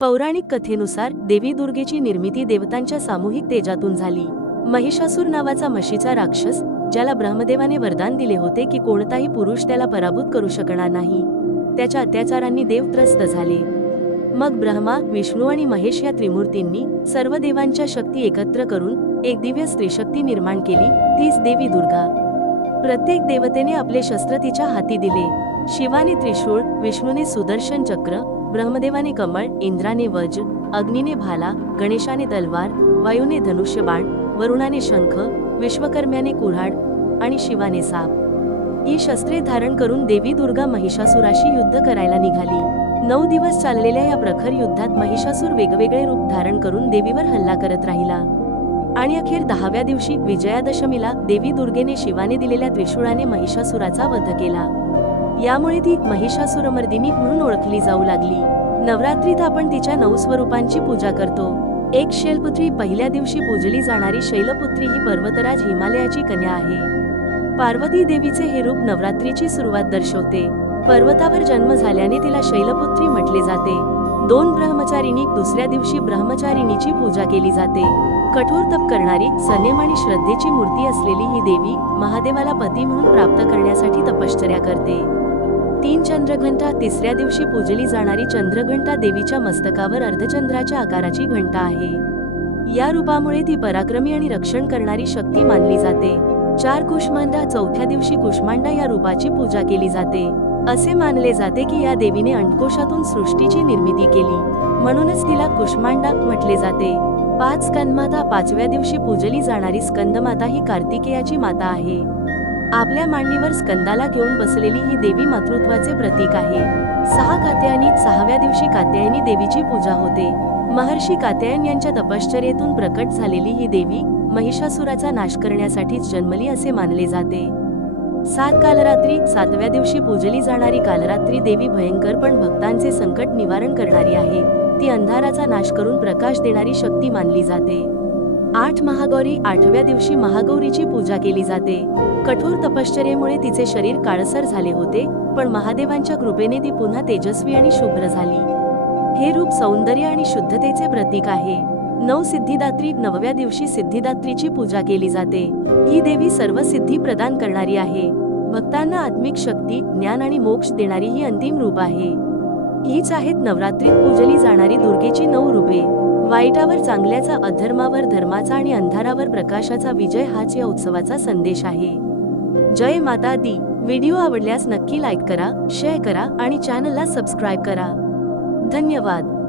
पौराणिक कथेनुसार देवी दुर्गेची निर्मिती देवतांच्या सामूहिक तेजातून झाली. महिषासूर नावाचा म्हशीचा राक्षस ज्याला ब्रह्मदेवाने वरदान दिले होते की कोणताही पुरुष त्याला पराभूत करू शकणार नाही. त्याच्या अत्याचारांनी देव त्रस्त झाले. मग ब्रह्मा विष्णू आणि महेश या त्रिमूर्तींनी सर्व देवांच्या शक्ती एकत्र करून एक दिव्य स्त्रीशक्ती निर्माण केली तीच देवी दुर्गा प्रत्येक देवतेने आपले शस्त्र तिच्या हाती दिले. शिवाने त्रिशूळ विष्णूने सुदर्शन चक्र ब्रह्मदेवाने कमळ इंद्राने वज अग्नीने भाला गणेशाने तलवार वायूने धनुष्यबाण वरुणाने शंख विश्वकर्म्याने कुऱ्हाड आणि शिवाने साप. ही शस्त्रे धारण करून देवी दुर्गा महिषासुराशी युद्ध करायला निघाली. नऊ दिवस चाललेल्या या प्रखर युद्धात महिषासूर वेगवेगळे रूप धारण करून देवीवर हल्ला करत राहिला. आणि अखेर दहाव्या दिवशी विजयादशमीला देवी दुर्गेने शिवाने दिलेल्या त्रिशूळाने महिषासुराचा वध केला. यामुळे ती महिषासुरमर्दिनी म्हणून ओळखली जाऊ लागली. नवरात्रीत आपण तिच्या नऊ स्वरूपांची पूजा करतो. एक शैलपुत्री पहिल्या दिवशी पूजली जाणारी शैलपुत्री ही पर्वतराज हिमालयाची कन्या आहे. पार्वती देवीचे हे रूप नवरात्रीची सुरुवात दर्शवते. पर्वतावर जन्म झाल्याने तिला शैलपुत्री म्हटले जाते. दोन ब्रह्मचारिणी दुसऱ्या दिवशी ब्रह्मचारिणीची पूजा केली जाते. कठोर तप करणारी संयम आणि श्रद्धेची मूर्ती असलेली ही देवी महादेवाला पती म्हणून प्राप्त करण्यासाठी तपश्चर्या करते. तीन चंद्रघंटा तिसऱ्या दिवशी पूजली जाणारी चंद्रघंटा देवीच्या मस्तकावर अर्धचंद्राच्या आकाराची घंटा आहे. या रूपामुळे ती पराक्रमी आणि रक्षण करणारी शक्ती मानली जाते. चार कुष्मांडा चौथ्या दिवशी कुष्मांडा या रूपाची पूजा केली जाते. असे मानले जाते की या देवीने अंडकोशातून सृष्टीची निर्मिती केली. म्हणूनच तिला कुष्मांडा म्हटले जाते. पाच स्कंदमाता पाचव्या दिवशी पूजली जाणारी स्कंदमाता ही कार्तिकेयाची माता आहे. आपल्या मांडीवर स्कंदाला घेऊन बसलेली ही देवी मातृत्वाचे प्रतीक आहे. सहा कात्यायनी सहाव्या दिवशी कात्यायनी देवीची पूजा होते. महर्षी कात्यायन यांच्या तपश्चर्येतून प्रकट झालेली ही देवी महिषासुराचा नाश करण्यासाठीच जन्मली असे मानले जाते. सात कालरात्री सातव्या दिवशी पूजली जाणारी कालरात्री देवी भयंकर पण भक्तांचे संकट निवारण करणारी आहे. ती अंधाराचा नाश करून प्रकाश देणारी शक्ती मानली जाते. आठ महागौरी आठव्या दिवशी महागौरीची पूजा केली जाते. कठोर तपश्चर्येमुळे तिचे शरीर काळसर झाले होते पण महादेवांच्या कृपेने ती पुन्हा तेजस्वी आणि शुभ्र झाली. हे रूप सौंदर्य आणि शुद्धतेचे प्रतीक आहे. नऊ सिद्धिदात्री नवव्या दिवशी सिद्धिदात्रीची पूजा केली जाते. ही देवी सर्व सिद्धी प्रदान करणारी आहे. भक्तांना आत्मिक शक्ती ज्ञान आणि मोक्ष देणारी ही अंतिम रूप आहे. हीच आहेत नवरात्रीत पूजली जाणारी दुर्गेची नऊ रूपे. वाईटावर चांगल्याचा अधर्मावर धर्माचा आणि अंधारावर प्रकाशाचा विजय हाच या उत्सवाचा संदेश आहे. जय माता दी. व्हिडिओ आवडल्यास नक्की लाईक करा शेअर करा आणि चॅनलला सबस्क्राईब करा. धन्यवाद.